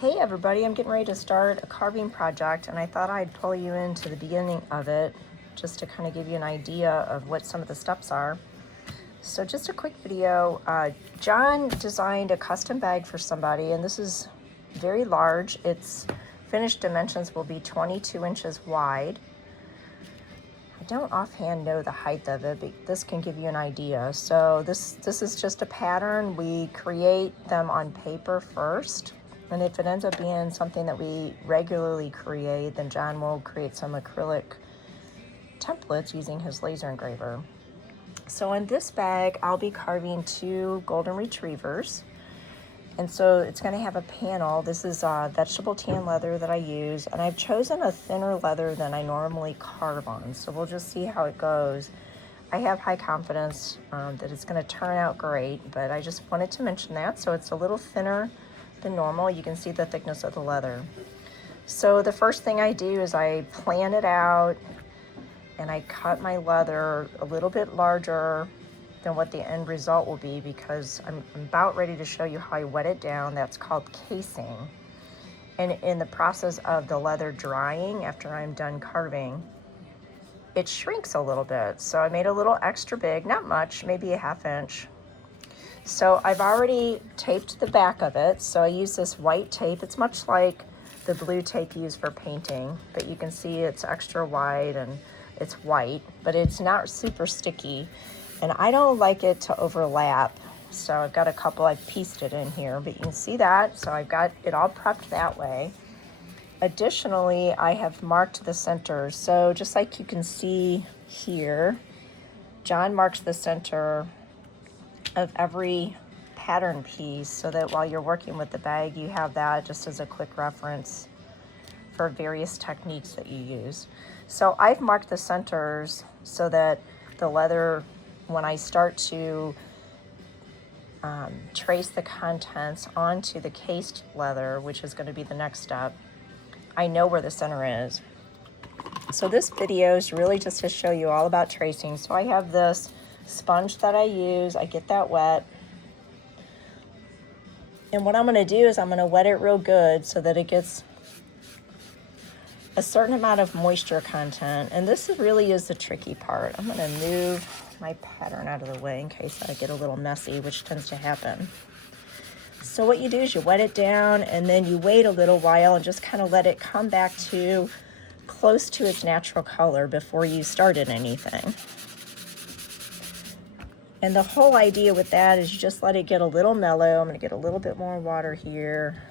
Hey everybody, I'm getting ready to start a carving project and I thought I'd pull you into the beginning of it just to kind of give you an idea of what some of the steps are. So just a quick video. John designed a custom bag for somebody, and this is very large. Its finished dimensions will be 22 inches wide. I don't offhand know the height of it, but this can give you an idea. So this is just a pattern. We create them on paper first. And if it ends up being something that we regularly create, then John will create some acrylic templates using his laser engraver. So in this bag, I'll be carving 2 golden retrievers. And so it's going to have a panel. This is vegetable tan leather that I use, and I've chosen a thinner leather than I normally carve on. So we'll just see how it goes. I have high confidence that it's going to turn out great, but I just wanted to mention that. So it's a little thinner than normal. You can see the thickness of the leather. So the first thing I do is I plan it out and I cut my leather a little bit larger than what the end result will be, because I'm about ready to show you how I wet it down. That's called casing. And in the process of the leather drying after I'm done carving, it shrinks a little bit. So I made a little extra big, not much, maybe a 1/2 inch. So I've already taped the back of it. So I use this white tape. It's much like the blue tape used for painting, but you can see it's extra wide and it's white, but it's not super sticky. And I don't like it to overlap. So I've got a couple, I've pieced it in here, but you can see that. So I've got it all prepped that way. Additionally, I have marked the centers. So just like you can see here, John marks the center of every pattern piece so that while you're working with the bag, you have that just as a quick reference for various techniques that you use. So I've marked the centers so that the leather, when I start to trace the contents onto the cased leather, which is going to be the next step, I know where the center is. So this video is really just to show you all about tracing. So I have this sponge that I use. I get that wet. And what I'm going to do is I'm going to wet it real good so that it gets a certain amount of moisture content. And this really is the tricky part. I'm going to move my pattern out of the way in case I get a little messy, which tends to happen. So what you do is you wet it down and then you wait a little while and just kind of let it come back to close to its natural color before you started anything. And the whole idea with that is you just let it get a little mellow. I'm going to get a little bit more water here.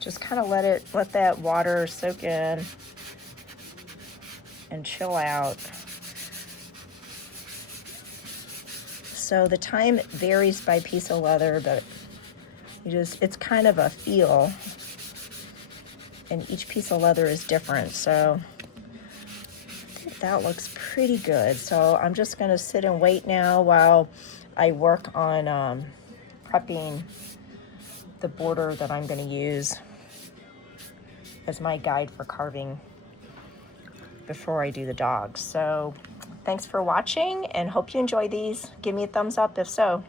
Just kind of let that water soak in and chill out. So the time varies by piece of leather, but it's kind of a feel. And each piece of leather is different. So I think that looks pretty good. So I'm just going to sit and wait now while I work on prepping the border that I'm going to use as my guide for carving before I do the dogs. So thanks for watching and hope you enjoy these. Give me a thumbs up if so.